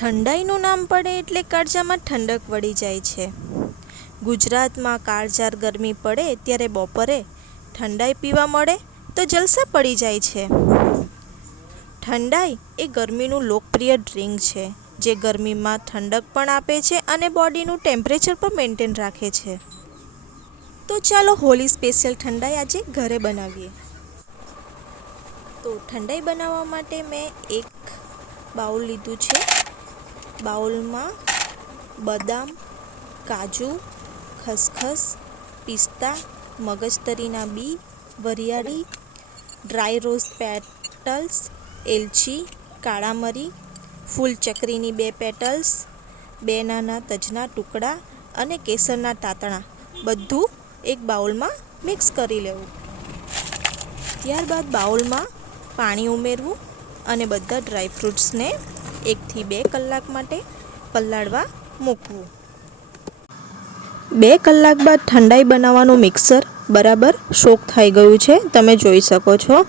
ઠંડાઈનું નામ પડે એટલે કાળજામાં ઠંડક વળી જાય છે. ગુજરાતમાં કાળઝાળ ગરમી પડે ત્યારે બપોરે ઠંડાઈ પીવા મળે તો જલસા પડી જાય છે. ઠંડાઈ એ ગરમીનું લોકપ્રિય ડ્રિંક છે, જે ગરમીમાં ઠંડક પણ આપે છે અને બોડીનું ટેમ્પરેચર પણ મેન્ટેન રાખે છે. તો ચાલો હોલી સ્પેશિયલ ઠંડાઈ આજે ઘરે બનાવીએ. તો ઠંડાઈ બનાવવા માટે મેં એક બાઉલ લીધું છે. બાઉલમાં બદામ, કાજુ, ખસખસ, પિસ્તા, મગજતરીના બી, વરિયાળી, ડ્રાય રોઝ પેટલ્સ, એલચી કાળા મરી ફૂલ ચકરીની બે પેટલ્સ, બે નાના તજના ટુકડા અને કેસરના તાતણા. બધું એક બાઉલમાં મિક્સ કરી લેવું. ત્યારબાદ બાઉલમાં પાણી ઉમેરવું અને બધા ડ્રાય ફ્રૂટ્સને એકથી બે કલાક માટે પલાળવા મૂકવું. બે કલાક બાદ ઠંડાઈ બનાવવાનું મિક્સર બરાબર શોક થઈ ગયું છે, તમે જોઈ શકો છો.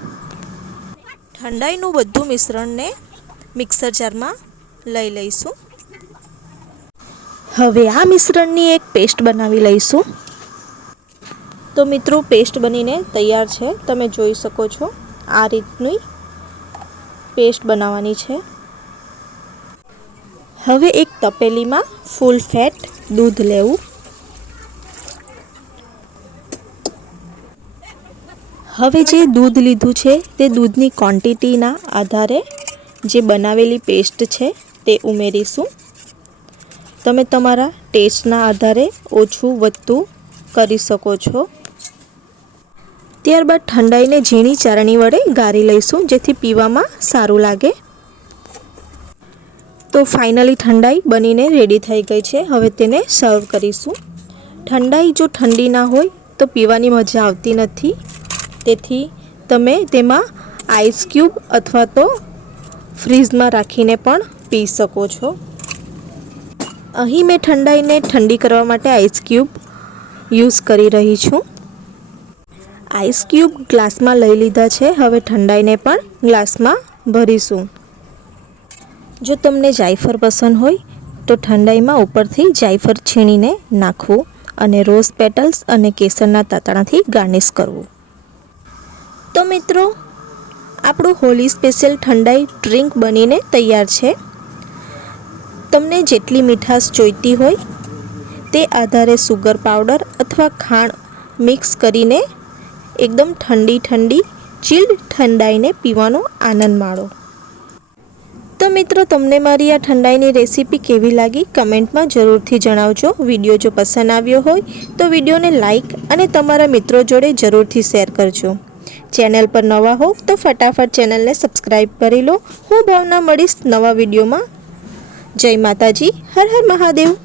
ઠંડાઈનું બધું મિશ્રણને મિક્સર જારમાં લઈ લઈશું. હવે આ મિશ્રણની એક પેસ્ટ બનાવી લઈશું. તો મિત્રો, પેસ્ટ બનીને તૈયાર છે, તમે જોઈ શકો છો. આ રીતની પેસ્ટ બનાવવાની છે. હવે એક તપેલીમાં ફૂલ ફેટ દૂધ લેવું. હવે જે દૂધ લીધું છે તે દૂધની ક્વોન્ટિટીના આધારે જે બનાવેલી પેસ્ટ છે તે ઉમેરીશું. તમે તમારા ટેસ્ટના આધારે ઓછું વધતું કરી શકો છો. ત્યારબાદ ઠંડાઈને ઝીણી ચારણી વડે ગાળી લઈશું જેથી પીવામાં સારું લાગે. તો ફાઇનલી ઠંડાઈ બનીને રેડી થઈ ગઈ છે. હવે તેને સર્વ કરીશું. ઠંડાઈ જો ઠંડી ના હોય તો પીવાની મજા આવતી નથી. તેથી તમે તેમાં આઈસ ક્યુબ અથવા તો ફ્રીઝમાં રાખીને પણ પી શકો છો. અહીં મેં ઠંડાઈને ઠંડી કરવા માટે આઈસ ક્યુબ યુઝ કરી રહી છું. આઈસ ક્યુબ ગ્લાસમાં લઈ લીધા છે. હવે ઠંડાઈને પણ ગ્લાસમાં ભરીશું. જો તમને જાયફળ પસંદ હોય, તો ઠંડાઈમાં ઉપરથી જાયફળ છીણીને નાખવું અને રોઝ પેટલ્સ અને કેસરના તાતણાથી ગાર્નિશ કરવું. તો મિત્રો, આપણું હોલી સ્પેશિયલ ઠંડાઈ ડ્રિંક બનીને તૈયાર છે. તમને જેટલી મીઠાશ જોઈતી હોય, તે આધારે સુગર પાવડર અથવા ખાંડ મિક્સ કરીને એકદમ ઠંડી ઠંડી ચીલ્ડ ઠંડાઈને પીવાનો આનંદ માણો. તો મિત્રો, તમને મારી આ ઠંડાઈની રેસીપી કેવી લાગી? કમેન્ટમાં જરૂરથી જણાવજો. વીડિયો જો પસંદ આવ્યો હોય, તો વિડીયોને લાઈક અને તમારા મિત્રો જોડે જરૂરથી શેર કરજો. ચેનલ પર નવા હો, તો ફટાફટ ચેનલને સબસ્ક્રાઈબ કરી લો. હું ભાવના મળીશ નવા વિડીયોમાં. જય માતાજી. હર હર મહાદેવ.